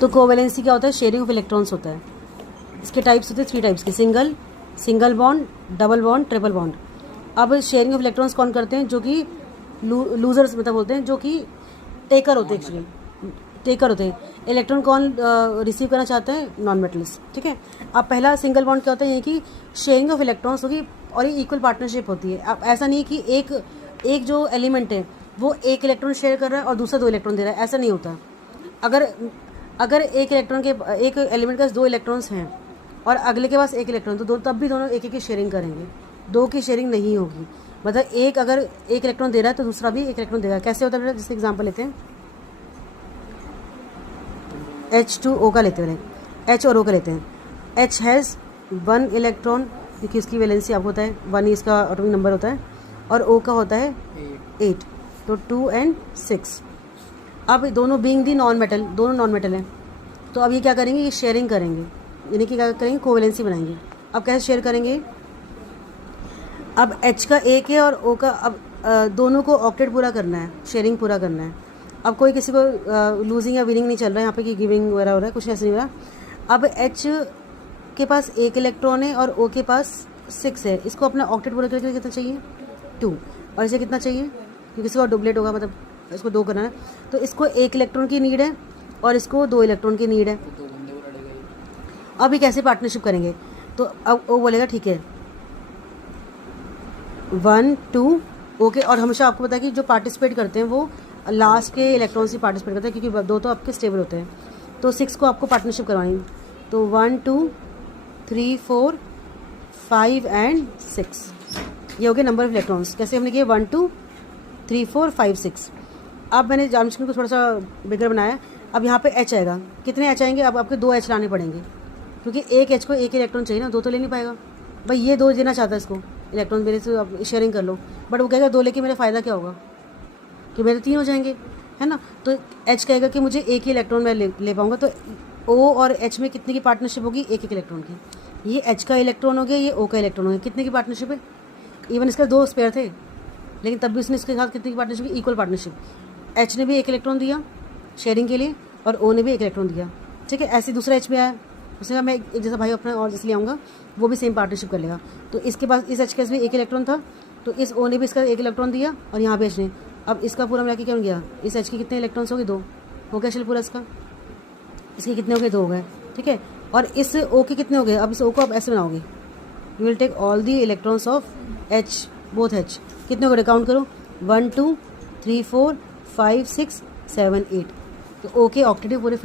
तो कोवेलेंसी क्या होता है? शेयरिंग ऑफ इलेक्ट्रॉन्स होता है। इसके टाइप्स होते हैं 3 टाइप्स के, single bond, double bond, triple bond. अब शेयरिंग ऑफ इलेक्ट्रॉन्स कौन करते हैं? जो कि लूजर्स मतलब बोलते हैं, जो कि टेकर होते हैं, एक्चुअली टेकर होते हैं। इलेक्ट्रॉन कौन रिसीव करना चाहते हैं? Non metals. ठीक है। अब पहला सिंगल बॉन्ड क्या होता है? ये कि शेयरिंग ऑफ इलेक्ट्रॉन्स होगी और ये इक्वल पार्टनरशिप होती है। अब ऐसा नहीं कि एक जो एलिमेंट है वो एक इलेक्ट्रॉन शेयर कर रहा है और दूसरा 2 इलेक्ट्रॉन दे रहा है, ऐसा नहीं होता। अगर एक एलिमेंट के पास 2 इलेक्ट्रॉन्स हैं और अगले के पास 1 इलेक्ट्रॉन, तो तब भी दोनों एक की शेयरिंग करेंगे, 2 की शेयरिंग नहीं होगी। मतलब एक अगर 1 इलेक्ट्रॉन दे रहा है तो दूसरा भी 1 इलेक्ट्रॉन देगा। कैसे होता है? जैसे एग्जाम्पल लेते हैं, H2O का लेते हैं, H और O का लेते हैं। H हैज़ 1 इलेक्ट्रॉन, देखिए इसकी वैलेंसी आपको होता है 1 ही इसका एटॉमिक नंबर होता है, और O का होता है 8, तो 2 और 6। अब दोनों बीइंग दी नॉन मेटल, दोनों नॉन मेटल हैं, तो अब ये क्या करेंगे? ये शेयरिंग करेंगे, यानी कि क्या करेंगे? कोवेलेंसी बनाएंगे। अब कैसे शेयर करेंगे? अब H का 1 है और O का, अब दोनों को ऑक्टेट पूरा करना है, शेयरिंग पूरा करना है। अब कोई किसी को लूजिंग या विनिंग नहीं चल रहा है यहाँ पे कि गिविंग वगैरह हो रहा है, कुछ ऐसा नहीं हो रहा। अब H के पास 1 इलेक्ट्रॉन है और O के पास 6 है। इसको अपना ऑक्टेट पूरा करके कितना चाहिए? 2। और इसे कितना चाहिए? क्योंकि इसको डुप्लेट होगा, मतलब इसको 2 करना है, तो इसको 1 इलेक्ट्रॉन की नीड है और इसको 2 इलेक्ट्रॉन की नीड है। अब ये कैसे पार्टनरशिप करेंगे? तो अब वो बोलेगा ठीक है 1 2 ओके। और हमेशा आपको पता है कि जो पार्टिसिपेट करते हैं वो लास्ट के इलेक्ट्रॉन से पार्टिसिपेट करते हैं, क्योंकि 2 तो आपके स्टेबल होते हैं। तो 6 को आपको पार्टनरशिप करवानी, तो 1 2 3 4 5 और 6, ये हो गए नंबर ऑफ इलेक्ट्रॉन्स। कैसे हमने किए? 1 2 3 4 5 6। अब मैंने जानबूझकर को थोड़ा सा बिगर बनाया। अब यहाँ पे H आएगा, कितने H आएंगे? अब आपके 2 H लाने पड़ेंगे, क्योंकि एक H को 1 इलेक्ट्रॉन चाहिए ना, 2 तो ले नहीं पाएगा भाई। ये 2 देना चाहता है इसको इलेक्ट्रॉन, मेरे से आप शेयरिंग कर लो, बट वो कहेगा 2 लेके मेरा फ़ायदा क्या होगा कि मेरे 3 हो जाएंगे, है ना। तो H कहेगा कि मुझे 1 ही इलेक्ट्रॉन मैं ले पाऊँगा। तो O और H में कितने की पार्टनरशिप होगी? 1 इलेक्ट्रॉन की। ये H का इलेक्ट्रॉन हो गया, ये O का इलेक्ट्रॉन हो गया। कितने की पार्टनरशिप है? इवन इसका 2 स्पेयर थे, लेकिन तब भी उसने इसके साथ कितने की पार्टनरशिप की? Equal partnership. H ने भी 1 इलेक्ट्रॉन दिया शेयरिंग के लिए और O ने भी 1 इलेक्ट्रॉन दिया। ठीक है। ऐसे दूसरा H भी आया, उसने कहा मैं एक जैसा भाई अपना और जैसे ले आऊँगा, वो भी सेम पार्टनरशिप कर लेगा। तो इसके पास इस H के पास भी 1 इलेक्ट्रॉन था, तो इस O ने भी इसका 1 इलेक्ट्रॉन दिया और यहाँ पे H ने। अब इसका पूरा मिला के क्या हो गया? इस H के कितने इलेक्ट्रॉन्स हो गए? 2 हो गया चल पूरा इसका। इसके कितने हो गए? 2 हो गए। ठीक है। और इस O के कितने हो गए? अब इस O को आप ऐसे बनाओगे, you will take all the electrons of H, both H। कितने हो गए? काउंट करो, 1 2 3 4 5 6 7 8। तो O के ऑक्टेटिव पूरे